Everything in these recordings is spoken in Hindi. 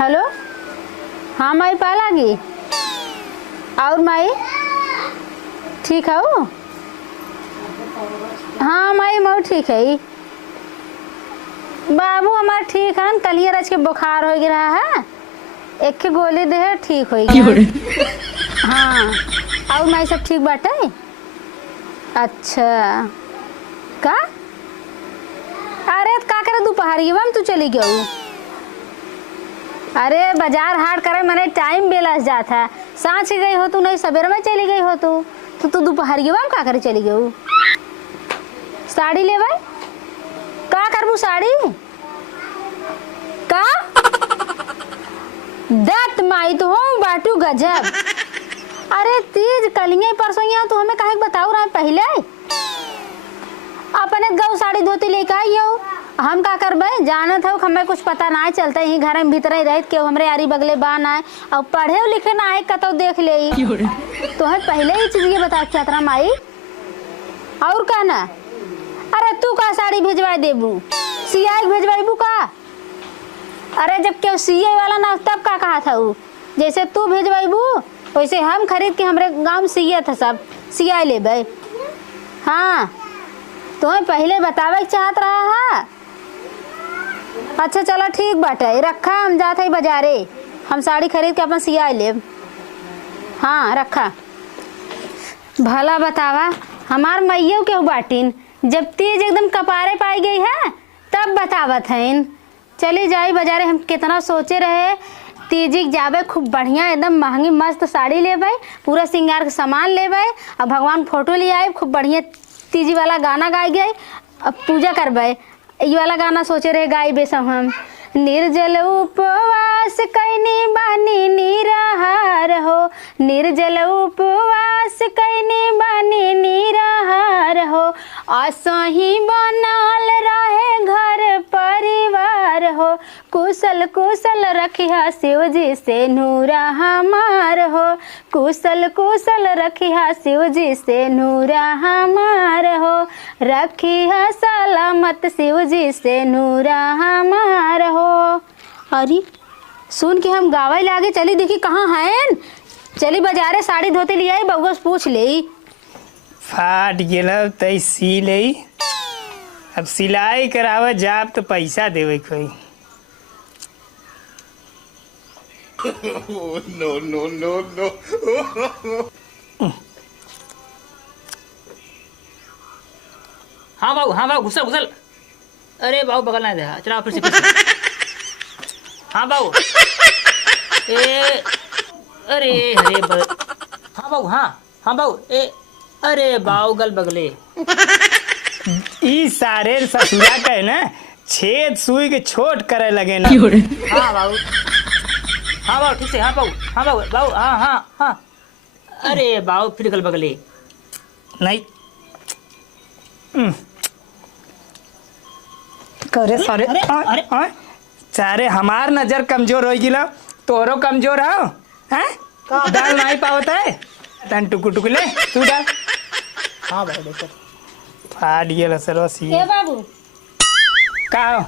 हेलो। हाँ माई पा लागी और माई ठीक है। हाँ माई मऊ ठीक है। बाबू हमार ठीक है। कल ही रच के बुखार हो गया है। एक के गोली दे ठीक हो गया। हाँ और माई सब ठीक बाटे। अच्छा का अरे का करे दोपहर में तू चली गई। अरे बाजार हाट करे मैंने टाइम बेलस जाता है। सांझ गई हो तू नहीं सवेरे में चली गई हो तू दोपहर में का करे चली गई। साड़ी ले भाई का करबू साड़ी का दत माई तो हो बाटू गजब। अरे तीज कलिए परसों तू हमें काहे बताऊ रहा पहले अपने गौ साड़ी धोती लेके आई हो। हम का करबे जानत हो हमें कुछ पता ना चलता ही घर में भीतर ही रहत के हमरे यारी बगले बान आए और पढ़े लिखे ना आए कतो देख ले तो है पहले ही चीज ये बता चाहता माई और का ना। अरे तू का साड़ी भेजवा देबू सियाई भेजवाईबू का। अरे जब क्यों सिए वाला ना तब का कहा था वो जैसे तू भेजवाईबू वैसे हम खरीद के हमरे गांव में सिया था सब सिया लेबे। हाँ तुम्हें पहले बतावे चाहत रहा है। अच्छा चलो ठीक बाटे रखा हम जाते ही बाजारे हम साड़ी खरीद के अपन सिया लेब। हाँ रखा भला बतावा हमार मैयों के बाटिन जब तेज एकदम कपारे पाई गई है तब बतावत हैं। चली जाई बाजारे हम कितना सोचे रहे तीजी जाबे खूब बढ़िया एकदम महंगी मस्त साड़ी लेबे पूरा श्रृंगार के सामान लेबे और भगवान फोटो ले आए खूब बढ़िया तीजी वाला गाना गाई गए अब पूजा करबे। ये वाला गाना सोचे रहे गाई बेसम हम निर्जल उपवास कैनी बानी निराहार हो निर्जल उपवास कैनी बानी निराहार हो असही बनल रहे घर परिवार हो कुशल कुशल रखिया शिव जी से नूरा हमार हो कुशल कुशल रखिया शिव जी से नूरा हमार हो रखिया सलामत शिव जी से नूरा हमार हो। अरे सुन के हम गावे लागे चली देखी कहाँ हैं। चली बाजारे साड़ी धोती ले आई बउआ से पूछ ले। फाट गेल तई सी ले अब सिलाई करावे जाब तो पैसा देवे कोई। No no no no. हाँ बाबू घुसल घुसल। अरे बाबू बगल ना दे चला फिर से। हाँ बाबू ए अरे अरे हाँ बाबू हाँ बाबू ए अरे बाबू गल बगले ई सारे ससुरा का है ना छेद सुई के छोट करे लगे ना। हाँ बाबू ठीक से। हाँ बाबू हाँ अरे बाबू फिर गल बगले नहीं करे सारे अरे सारे हमार नजर कमजोर हो गिला तोरो कमजोर हो हैं डाल नहीं पावत है तन टुकु टुकु ले तू डाल। हाँ बाबू देखो फाट गेल सरसी ए बाबू का हो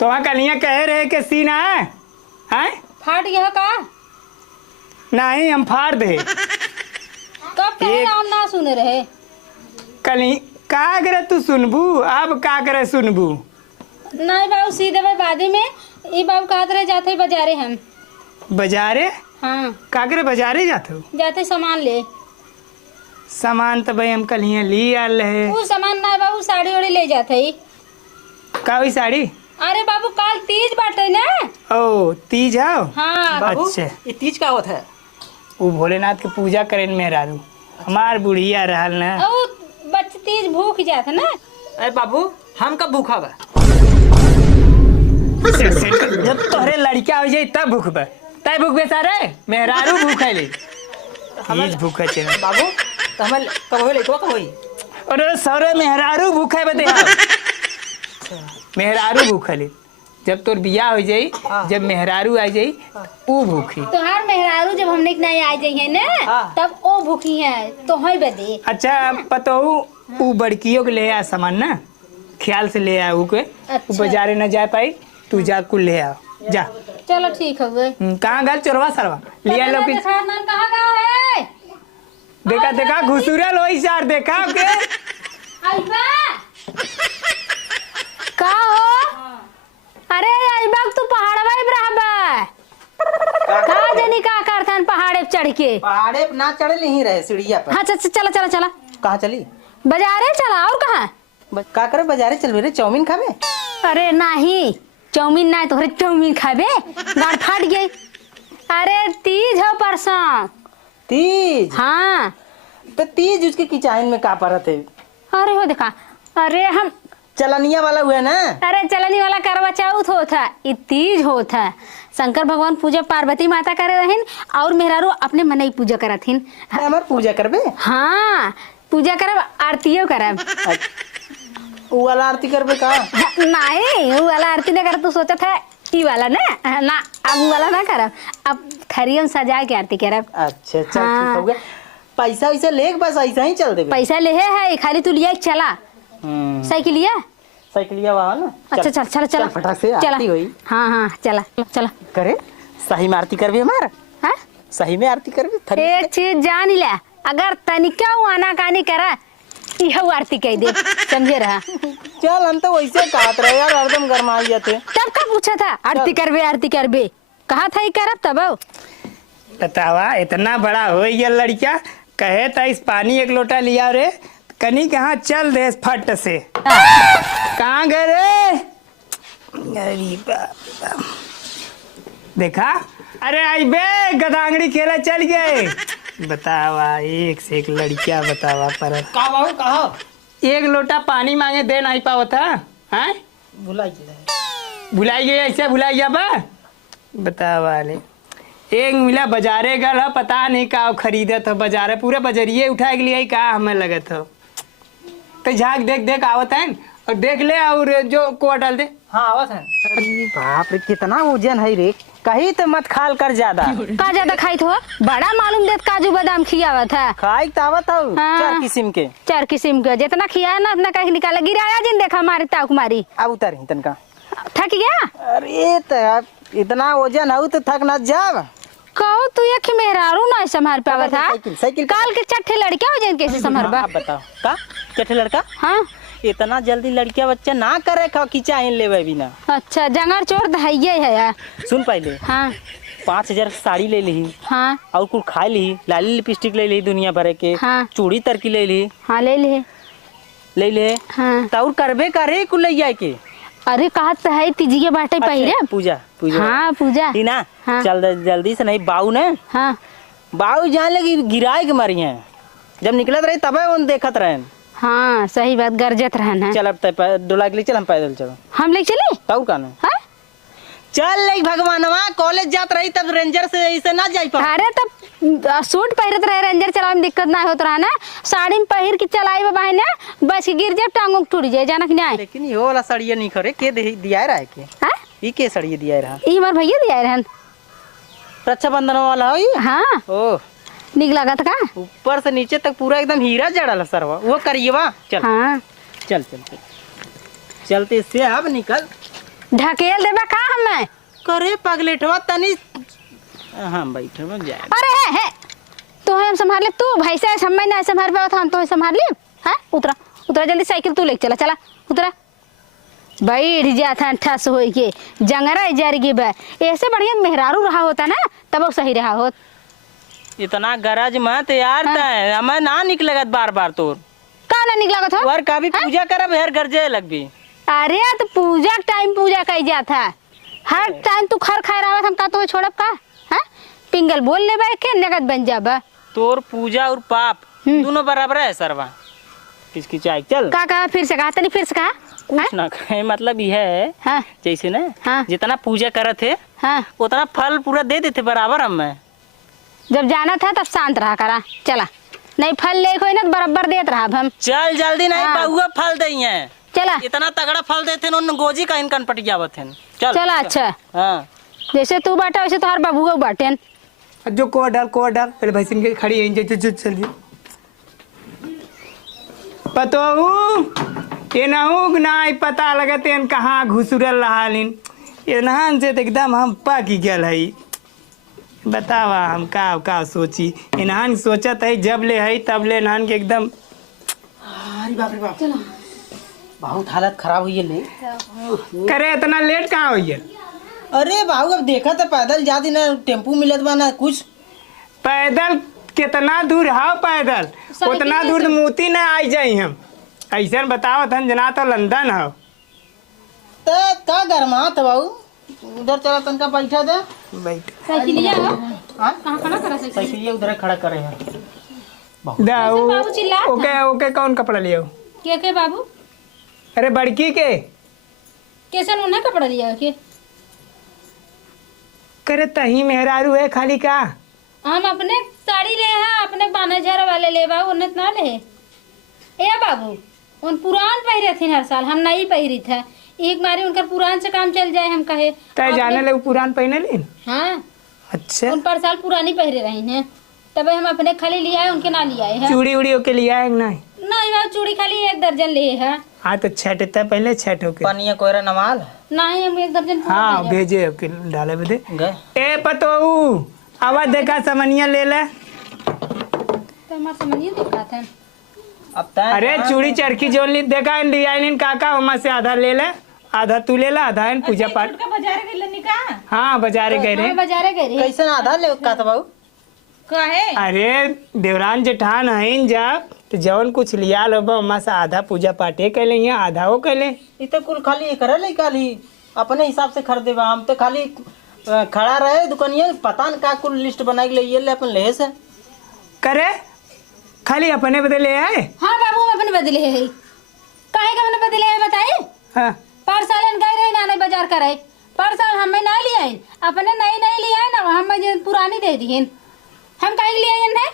तो वहाँ कलियाँ कह रहे के सीना है हैं फाट गया का नहीं हम फाड़ दे कब कहे हम ना सुने रहे। कली का करे तू सुनबू अब का करे सुनबू नहीं बाबू सीधे भाई बादी में ये बाबू कहत रहे जाते ही बाजारे हम बाजारे हाँ का करे बाजारे जाते हो जाते सामान ले। सामान तो भाई हम कल यहाँ ली आल रहे वो सामान ना बाबू साड़ी ओड़ी ले जाते ही। का हुई साड़ी। अरे बाबू काल तीज बाटे ना। ओ तीज आओ हाँ बाबू अच्छा ये तीज का होता है। वो भोलेनाथ के पूजा करे मेहरारू हमार बुढ़िया रहल ना ओ बच्चे तीज भूख जात ना। अरे बाबू हम कब भूखा बा जब तोहरे लड़का हो जाए तब भूखबे तय भूखबे सारे मेहरारू भूखे ले तीज भूखे छे बाबू तो हमें कब होई लइकवा कब होई। अरे सारे मेहरारू भूखे बते मेहरारू भूखे ले जब तोर बियाह हो जाई जब मेहरारू आ जाई वो भूखी तो हर मेहरारू जब हमने नहीं आ जाइए ना तब ओ भूखी है तो है बदे। अच्छा पतोहू वो बड़कियों के ले आ सामान ना ख्याल से ले आ के अच्छा। बाजारे न जा पाई तू जा कुल ले आ जा। चलो ठीक हो गए। कहाँ गल चोरवा सरवा लिया लो कि कहाँ गया है? देखा देखा घुसुरल होई सार देखा के आइबा का हो? अरे आइबा तू पहाड़वा पे रहबा का जनी का करथन पहाड़े पे चढ़ के? पहाड़े पे ना चढ़े नहीं रहे सीढ़िया पर। हाँ चला चला चला कहाँ चली? बाजारे चला और कहाँ? का करे बाजारे चल रे चाउमीन खावे? अरे नहीं चाउमीन नहीं तोहरे चाउमीन खाबे गाड़ फाट गई। अरे तीज हो परसों। तीज? हाँ तो तीज उसके किचाइन में का परत है? अरे हो देखा। अरे हम चलनिया वाला हुआ ना? अरे चलनी वाला करवा चौथ होता ई तीज होता। शंकर भगवान पूजा पार्वती माता करे रहन और मेहरारू अपने मन ही पूजा करथिन। हमार पूजा करबे? हाँ पूजा करब आरतियो करब। उ वाला आरती करबे का? नहीं वो वाला आरती नहीं कर तू सोचा था ई वाला ना अब वो वाला ना करब अब थरियम सजा के आरती करब। अच्छा चल ठीक हो गया। पैसा वैसा ले बस ऐसा ही चल देबे। पैसा ले है खाली तू लिया चला साइकिलिया। साइकिलिया वाला ना? अच्छा चल चल चल फटाक से चला। आरती होई। हाँ चला चला करे सही में आरती करबे हमार? हाँ सही में आरती करबे? एक चीज जान ले अगर तनिका आना कानी करा इहो आरती कह दे समझे रहा। चल हम तो वैसे कहत रहे यार हरदम गरमाई जाते। तब का पूछा था आरती करबे कहा था ही करब तब। बतावा इतना बड़ा हो गया लड़का कहे था इस पानी एक लोटा लिया रे कनी कहाँ चल दे फट से कहाँ गए रे? अरे बाप देखा अरे आई बे गदांगड़ी खेला चल गए। बतावा एक से एक लड़किया बतावा पर का बाबू कहा? एक लोटा पानी मांगे दे नहीं पाओ था हैं? भुलाई गई ऐसे भुलाई गया बा बतावा ले एक मिला बाजारे गल है पता नहीं का खरीदत हो बाजारे पूरे बजरिए उठा के लिए का हमें लगत हो तो झाक देख देख आवत है और देख ले और जो कोआ डाल दे। हाँ आवत है। अरे बाप रे कितना वजन है रे कहीं तो मत खाल कर ज्यादा। का ज्यादा खाई तो बड़ा मालूम देत काजू बादाम खियावा था। खाई तावत हो हाँ। 4 किस्म के। 4 किस्म के जितना खिया ना उतना कहीं निकाला गिराया जिन देखा हमारी ताक मारी अब उतर ही तनका। थक गया। अरे तो इतना वजन हो तो थक न जाब। कहो तू ये कि मेहरारू ना संभाल पावा था। साइकिल काल के चट्टे लड़के हो जाए कैसे संभालबा? अब बताओ का चट्टे लड़का? हाँ इतना जल्दी लड़किया बच्चा ना करे खिंचाइन लेवे बिना। अच्छा जंगर चोर तो है यार। सुन पहले हाँ 5000 साड़ी ले ली हाँ और कुछ खा ली लाली लिपस्टिक ले ली दुनिया भर के। हाँ। चूड़ी तरकी ले ली हाँ ले ले हाँ। तो और करबे करे कुल ले के। अरे कहा तो है तीजिए बाटे पहिरे पूजा हाँ पूजा ही ना। हाँ। चल जल्दी से नहीं बाऊ ने हाँ बाऊ जान लगी गिराए के मारी है जब निकलत रही तबे उन देखत रहे। हाँ सही बात गरजत रहना। चल अब डोला के लिए चल हम पैदल चलो। हम ले चले ताऊ का ना हाँ? चल ले भगवानवा कॉलेज जात रही तब रेंजर से ऐसे ना जाई पा। अरे तब सूट पहिरत रहे रेंजर चलावे में दिक्कत ना होत रहा ना साड़ी में पहिर के चलाई बाबा है ना बस गिर जाए टांगों टूट जाए जाना कि नहीं। लेकिन ये वाला सड़िया नहीं करे के दिया रहा है के? हाँ ये के सड़िया दिया रहा? ई हमार भैया दिया रहन। रक्षाबंधन वाला हो ये? हाँ ओह निक लागत का ऊपर से नीचे तक पूरा एकदम हीरा जड़ल सरवा वो करिएवा। चल हाँ चल चल चल चलते से अब निकल ढकेल देबा का हमें करे पगलेटवा तनी। हाँ बैठे में जाए। अरे है तो हम संभाल ले तू भाई से समय ना संभाल पाओ तो हम तो संभाल ले। हाँ उतरा उतरा जल्दी साइकिल तू लेके चला उतरा बैठ जाता ठस हो के जंगरा जर गे बा ऐसे बढ़िया मेहरारू रहा होता ना तब सही रहा होत। इतना गरज मत यार तय हमें ना निकलेगा बार बार तोर का ना निकला था और कभी पूजा करब हर गरजे लग भी। अरे तो पूजा टाइम पूजा कही जाता हर टाइम तू खर खाए रहा हम का तो छोड़ब का हाँ पिंगल बोल ले बा के नगद बन जाबा। तोर पूजा और पाप दोनों बराबर है सरवा किसकी चाय चल का फिर से कहा तनी फिर से कहा कुछ ना कहे मतलब यह है हाँ जैसे ना हाँ। जितना पूजा करत है हाँ उतना फल पूरा दे देते बराबर हमें। जब जाना था तब शांत रहा करा चला नहीं फल ले कोई ना बराबर देत रहा हम। चल जल्दी नहीं हाँ। बहुआ फल दई है चला इतना तगड़ा फल देते न गोजी का इनकन पटियावत है। चल चला अच्छा हाँ जैसे तू बाटा वैसे तुम्हारे बाबू बाटे जो कोआ डाल पहले भैंसिन के खड़ी है चल पतो ये ना पता लगते हैं कहाँ घुसुरल रहालिन इन्हान से तो एकदम हम पाकी गल है। बतावा हम का सोची, इन्हान सोचत है जब ले है तब ले इन्हान के एकदम। अरे बाप रे बाप, बहुत हालत खराब हुई है ले। करे इतना लेट कहाँ हुई है? अरे बाबू अब देखा तो पैदल जाती ना टेम्पू मिलत बा ना कुछ। पैदल कितना दूर है? पैदल उतना दूर तो मोती ना आई जाई हम। ऐसा बताओ थन जना तो लंदन हो। तो का गरमा था बाबू, उधर चला तनका बैठा दे। बैठ साइकिलिया हो हाँ कहाँ खड़ा करा साइकिल? साइकिल उधर खड़ा करे हैं। बाबू चिल्ला था। ओके ओके कौन कपड़ा लियो? के बाबू अरे बड़की के कैसन उन्हें कपड़ा लिया के? करे तही मेहरारू है खाली का? हम अपने साड़ी ले हैं, अपने बाना झर वाले ले बाबू, उन्हें ना ले। ए बाबू उन पुरान पहिरे थे हर साल, हम नहीं पहिरी था। एक बारी उनका पुरान से काम चल जाए हम कहे। तय जाने ले पुरान पहने लीन। हाँ अच्छा उन पर साल पुरानी पहिरे रही हैं, तबे हम अपने खाली लिया है, उनके ना लिया है। चूड़ी उड़ी के लिया है कि नहीं? नहीं बाबू चूड़ी खाली 1 दर्जन लिए है। हाँ तो छठ इतना पहले छठ होके। पानिया कोयरा नमाल नहीं हम 1 दर्जन पूरा हाँ भेजे। भेजे के डाले बदे। गए। ए पतोहू आवाज देखा समनिया ले ले। तो हमारे समझिए देखा था। अब तय अरे चूड़ी चरखी जो देखा लिया इन काका वहाँ से आधा ले ले, आधा तू ले ला, आधा इन पूजा पाठ। बाजार गइल निका हाँ बाजारे गए रे। हाँ, बाजारे गए रे। कैसे आधा ले का था बाबू? काहे? अरे देवरान जेठान है जब तो जवन कुछ लिया लो वहाँ से आधा पूजा पाठे कैले यहाँ आधा वो कैले। ये तो कुल खाली करे ले खाली अपने हिसाब से खरीदे बा। हम तो खाली खड़ा रहे दुकानिया, पता न का कुल लिस्ट बना के ले अपन ले से करे खाली अपने बदले आए। हाँ बाबू हम अपने बदले है। काहे का हमने बदले है बताए? हाँ पर साल हम गए रहे नाने बाजार करे, पर साल हमें ना लिया है, अपने नई लिया है ना, हम पुरानी दे दी है। हम काहे लिया है ना?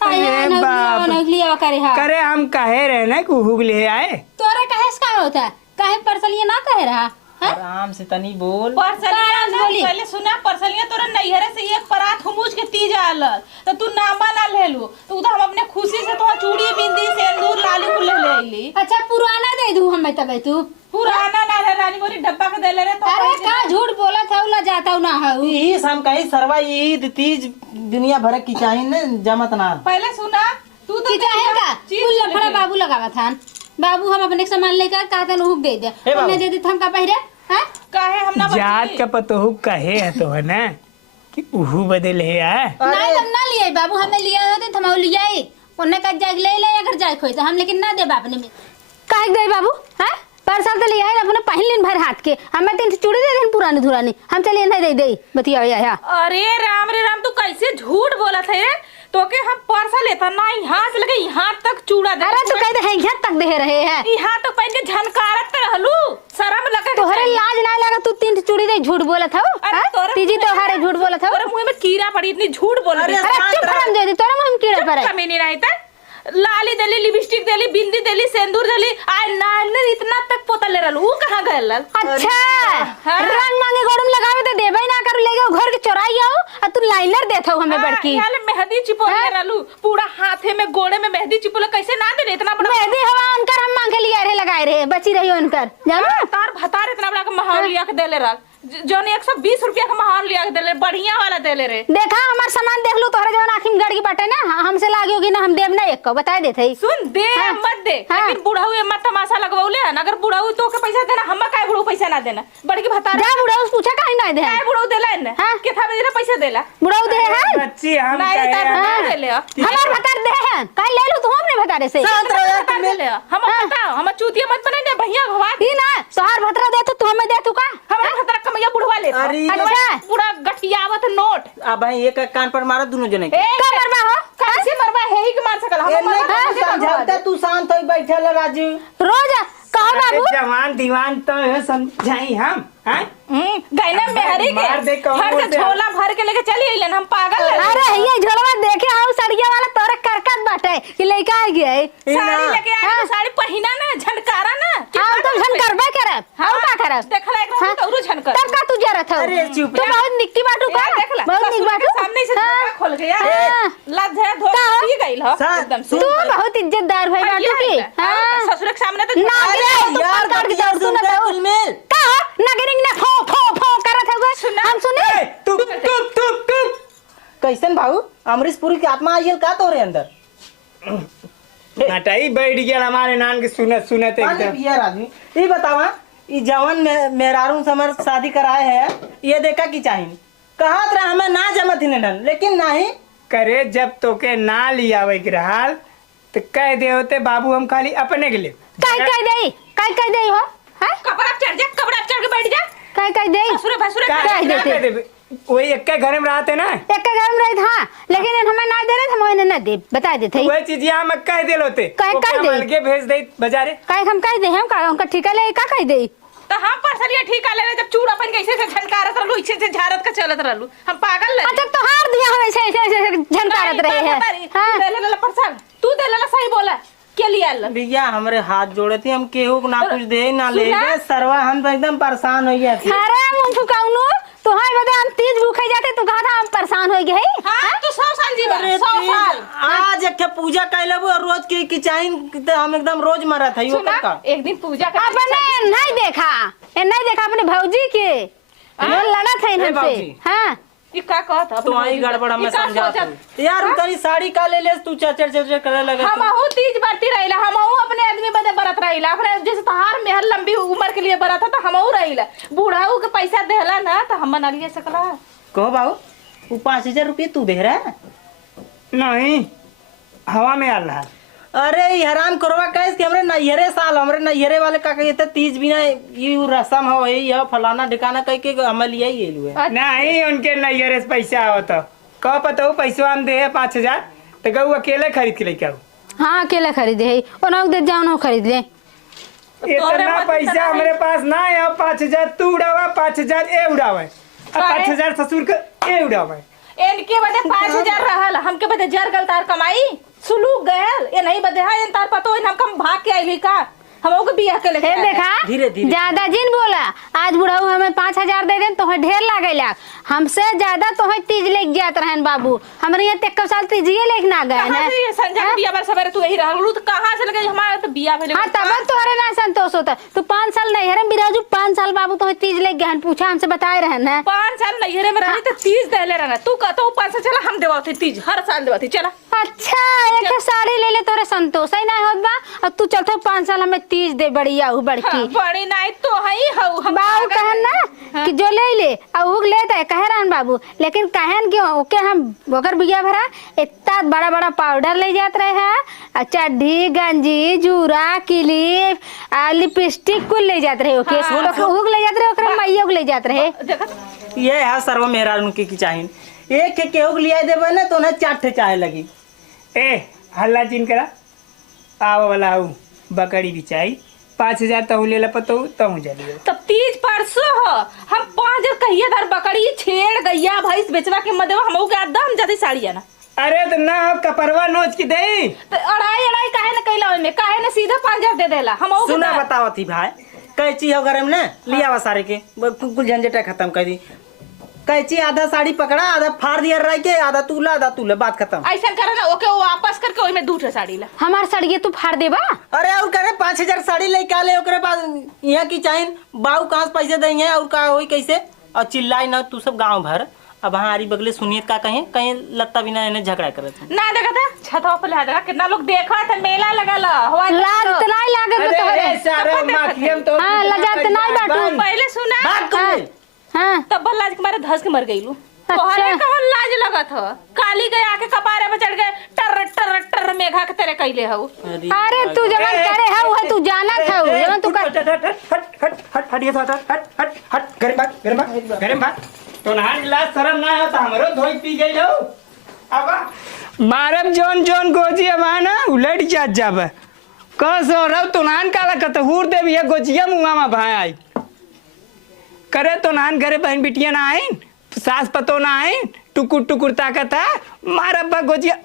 अरे बाप। लिया करे हाँ। करे हम कहे रहे ना कुहू ले आए। तोरा काहे से का होता है? काहे परसलिया ना कहे रहा? हाँ? आराम से तनी बोल। परसलिया ना बोली। पहले सुना, परसलिया तोरा नैहरे से एक परात हुमुज के तीज आल तो तू नामा ना लेलू तो उधर हम अपने खुशी से तो चूड़ी बिंदी सिंदूर लाली कुल ले लेली। अच्छा पुराना दे दूं हमें तबे तू? पुराना ना रे रानी मोरी डब्बा के देले रे तो अरे का झूठ बोला था ना जाता ना है। ई हम कहीं सरवा ईद तीज दुनिया भर की चाहिए न जमत ना। पहले सुना तू तो चाहे का कुल लफड़ा बाबू लगावा था। बाबू हम अपने सामान लेकर कहते हुक दे दे, हे बाबू। हमने दे दी हम का पहिरे। हां काहे हम ना जात का पतोहू कहे है तो है ना कि उहू बदले आए। नहीं हम ना लिए बाबू, हमें लिया होते तो हम लिया ही उन्हें का जाग ले ले अगर जाए खोई तो हम लेकिन ना दे बापने में काहे दे बाबू। हां पर साल तो लिया है अपने पहन लेन भर हाथ के, हमें तीन चूड़ी दे देन पुरानी धुरानी, हम चलिए नहीं दे बतिया या। अरे राम रे राम, तू कैसे झूठ बोला था रे? तो के हम परसा लेता ना यहाँ से लेके यहाँ तक चूड़ा दे। अरे तू कहते हैं यहाँ तक दे रहे हैं, यहाँ तो पहन के झनकारत रहलू, शर्म लगा के तोहरे लाज ना लगा तू 3 चूड़ी दे झूठ बोला था। अरे तोरे तीजी तो हारे झूठ बोला था। तोरे मुंह में कीड़ा पड़ी, इतनी झूठ बोल रही। अरे चुप हराम दे दी तोरे मुंह में कीड़ा पड़े। कमी नहीं रहता, लाली देली, लिपस्टिक देली, बिंदी देली, सिंदूर देली, आ नाइलर इतना तक पोता ले रहलू, ऊ कहां गइल? अच्छा हाँ। रंग मांगे गोड़म लगावे तो देबे ना करू, ले गयो घर के चोराई आओ और तू लाइनर देत हो हमें बड़की। यहाँ ले मेहंदी चिपोले रहलू, पूरा हाथे में गोड़े में मेहंदी चिपोले, कैसे ना दे इतना बड़ा? मेहंदी हवा उनकर हम मांगे लिया रहे लगाए रहे, बची रही उनकर जानो। तार भतार इतना बड़ा का महान लिया के देले रह, जौन 120 रुपया का महान लिया के देले, बढ़िया वाला देले रे। देखा हमार सामान देख लो, तोहरे जवान आँखी में गड़ की बाटे ना, हमसे लागी होगी ना, हम देब ना एक को बता देते। सुन दे हाँ। मत दे, हाँ। लेकिन बुढ़ाऊ ये मत तमाशा लगवाउले हन, अगर बुढ़ाऊ तो के पैसा देना, हम काहे बुढ़ाऊ पैसा ना देना? बड़की भतार जा बुढ़ा उस पूछा काहे ना दे? काहे बुढ़ाऊ देला न? हाँ। केथा बजे पैसा देला? बुढ़ा दे है बच्ची हम नहीं कहे तार हैं। भतार देले ह। हमार भतार दे है, काहे ले लो तू हमने भतारे से? शांत रहो यार भतार देले ह। हम हाँ। बताओ, हम चूतिया मत बने दे भैया भगवान। ई ना तोहार भतरा दे तू हमें दे तू का? हमारा भतार कमैया बुढ़वा ले। अरे। अच्छा। पूरा गठियावत नोट। अब भाई एक एक कान पर मारो दोनों जने के। का मरबा हो? कैसे मरवा है ही के मार सकल? हम ए, मरवा नहीं कैसे मरवा समझाता दे? तू शांत हो बैठल राजू। रोज कहो अरे बाबू जवान दीवान तो है समझाई हम हैं? गैना मेहरी मार दे के कहूं हर से बोलते झोला भर के लेके चली अइलन, हम पागल है। अरे ये झोलवा देखे आओ सड़िया वाला तोरे करकत बाटे कि लइका आ गया है। साड़ी लेके आई तो साड़ी पहिना ना, झनकारा ना। हां तो झन करबे करब, हां का करब? देखला एक रात औरो झनकर। तब का तू जरत हो? अरे चुप तू रे। बहुत निकटी बाटू का? देखला बहुत निक बाटू सामने से धोखा खोल गया। हाँ। लात धरा धो का? पी गइल ह सा- एकदम सुन। तू बहुत इज्जतदार भाई बाटू की। हां ससुर के सामने तो ना अरे रे, तू यार पकड़ के बतिया दौड़ तू सुन ना रहा दौड़। कुल में। का कैसन भाऊ अमरीश पुरी की आत्मा आइल का तोरे अंदर? हटाई बैठ गया हमारे नान के सुनत सुनत पानी एकदम। पिया आदमी। ये बतावा ये जवान में मेहरारू से हमारे शादी कराए है ये देखा कि चाहिए कहा रहा हमें ना जमत ही नहीं लेकिन नहीं करे जब तोके ना लिया वही रहल तो कह दे होते बाबू हम खाली अपने के लिए काय काय दे हो हैं कपड़ा चढ़ जा, कपड़ा चढ़ के बैठ जा। काय दे भसुरे भसुरे का- क्या क्या देते? कह दे? वही एक के घर में रहते ना एक का घर में रहित हाँ लेकिन हमें ना दे रहे हम उन्हें ना दे बता देते वही चीज यहाँ में कह दे होते कह दे? अलगे भेज दे बाजारे। काय हम काय दे हम का उनका ठिका ले का काय दे तो हम परसलिया ठीक ले जब चूड़ा अपन कैसे से झनकारत रहलू, इच्छे से झारत का चलत रहलू, हम पागल लगे। अच्छा तो हार दिया हम ऐसे झनकारत रहे हैं हां दे ले परसल, तू दे ले सही बोला के लिए आल। भैया हमारे हाथ जोड़े थे हम केहू को ना कुछ दे ना ले सुना? गए सरवा हम तो एकदम परेशान हो गए थे। अरे मुंह फुकाउनो तो हाय बदे हम तीज भूखे जाते तो कहा था हम परेशान हो गए हां तू 100 साल जीवा, 100 साल। आज एक पूजा कैले और रोज की चाहिए तो हम एकदम रोज मरा था यो सुना, का एक दिन पूजा कर अपने नहीं देखा ये नहीं देखा अपने भौजी के वो लड़ा था ए इनसे भौजी। हाँ ये का कहत तो आई गड़बड़ हमें समझा तू। यार उतरी साड़ी का ले तू चचर चचर करे लगे हम हूँ तीज बरती रहिला, हम हूँ अपने आदमी बदे बरत रहिला, अपने जैसे तहार मेहर लंबी उम्र के लिए बरत है तो हम हूँ रहिला। बूढ़ाऊ के पैसा देहला ना तो हम बना लिए सकला। कहो बाबू वो 5,000 रुपये तू दे रहा है? नहीं हवा में आ रहा है। अरे ये हराम करवा कैसे कि हमरे नैहरे साल हमरे नैहरे वाले का कहते तीज बिना ये रसम हो ये फलाना ठिकाना कह के हमें लिया ही हुए। नहीं उनके नैयरे से पैसा आओ तो कह पता पैसा हम दे 5,000 तो गऊ अकेले खरीद के लेके आओ। हाँ अकेला खरीदे है और दे जाओ ना खरीद ले इतना पैसा हमारे पास ना है। अब 5,000 तू उड़ावा 5,000 ए उड़ावा अब 5,000 ससुर का ए उड़ावा। इनके बदे 5,000 रहल, हमके बदे जर गल तार कमाई सुलूक गयल ये नहीं बदे है तार पतो इन हम भाग के आइली का हम के बियाह के लेके हे देखा धीरे धीरे ज्यादा जिन बोला आज बुढ़ाऊ हमें 5,000 दे दें तो ढेर लागेला हमसे ज्यादा तो तीज लेके जात रहन बाबू हमारे यहाँ तक साल तीजिए लेके ना गए कहां हैं से ये संजय के बियाह पर सवेरे तू यही रहलू तो कहां से लगे हमारा तो बियाह भेले। हाँ तब तोहरे ना संतोष होता तू 5 साल नहीं हरे बिराजू 5 साल बाबू तो तीज लेके गए पूछा हमसे बताए रहन है 5 साल नैहरे में रही तो तीज देले रहना तू कहतो 5 साल चला हम देवाते तीज हर साल देवाते चला। अच्छा एक साड़ी ले ले तोरे संतोष ही नहीं होत बा अब तू चलतो 5 साल हमें तीज दे बढ़िया उ बड़की हाँ, बड़ी नाई तो हई हऊ हम बाबू कहन ना कि जो ले ले और उग लेता है कहे रहन बाबू लेकिन कहन क्यों ओके हम ओकर बिया भरा इतना बड़ा बड़ा पाउडर ले जात रहे हैं चड्ढी गंजी जूरा क्लिप लिपस्टिक कुल ले जात रहे ओके उग ले जात रहे ओकरे मैया उग ले जात रहे ये है सर्व मेहरा उनके की चाहिए एक के केहू लिया देवे ना तो उन्हें 4 ठे चाहे लगी। ए हल्ला चिन करा आओ वाला आऊ बकरी बिचाई 5,000 तहु ले ला पतो तहु जलियो तब तीज परसों हो हम 5 कहिए धर बकरी छेड़ गैया भैंस बेचवा के मदेवा हम के दम जदी साड़ी ना। अरे तो ना कपरवा नोच की दे तो अड़ाई काहे न कैला में काहे न सीधा 5,000 दे देला हम सुना बताओ थी भाई कैची हो गरम ने लिया वा सारे के कुल झंझट खत्म कर दी कैची आधा साड़ी पकड़ा आधा फाड़ दिया रह के आधा तूला बात खत्म। ऐसा करे ना ओके वापस करके ओई में 2 ठे साड़ी ला हमार साड़ी तू फाड़ देबा अरे और करे 5,000 साड़ी लेके आले ओकरे पास यहाँ की चाहिए बाऊ कहाँ से पैसे देंगे और का होई कैसे और चिल्लाई ना तू सब गांव भर अब वहाँ आरी बगले सुनिए का कहीं लत्ता बिना इन्हें झगड़ा करे ना देखा था छतवा पर लगा देखा कितना लोग देखा था मेला लगा ला हवा लाज तो नहीं लागत बा तोहरे सारे माखियम तो हाँ लजात नहीं बाटू पहले सुना भाग कर ले। हाँ तब लाज के मारे धस के मर गईलू तोहरे कहन लाज लगत ह काली गए आके कपारे में चढ़ गए टर टर टर मेघा के तेरे कैले हऊ। अरे तू जवन करे है तू जानत है जवन तू कर हट हट ये हट गरम बात तो नहान गिलास शर्म ना होता हमरो धोई पी गई लो अब मारब जोन जोन गोजी अब ना उलट जात जाब कस हो रहा तो नान काला कत हुर दे ये गोजिया मुआ में भाई आई करे तो नान घरे बहन बिटिया ना आइन सास पतो ना आइन टुकुर टुकुर ताकत है मारब बा गोजिया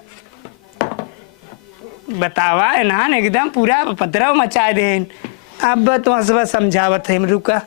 बतावा नान एकदम पूरा पतरा मचा देन अब तो सब समझावत है रुका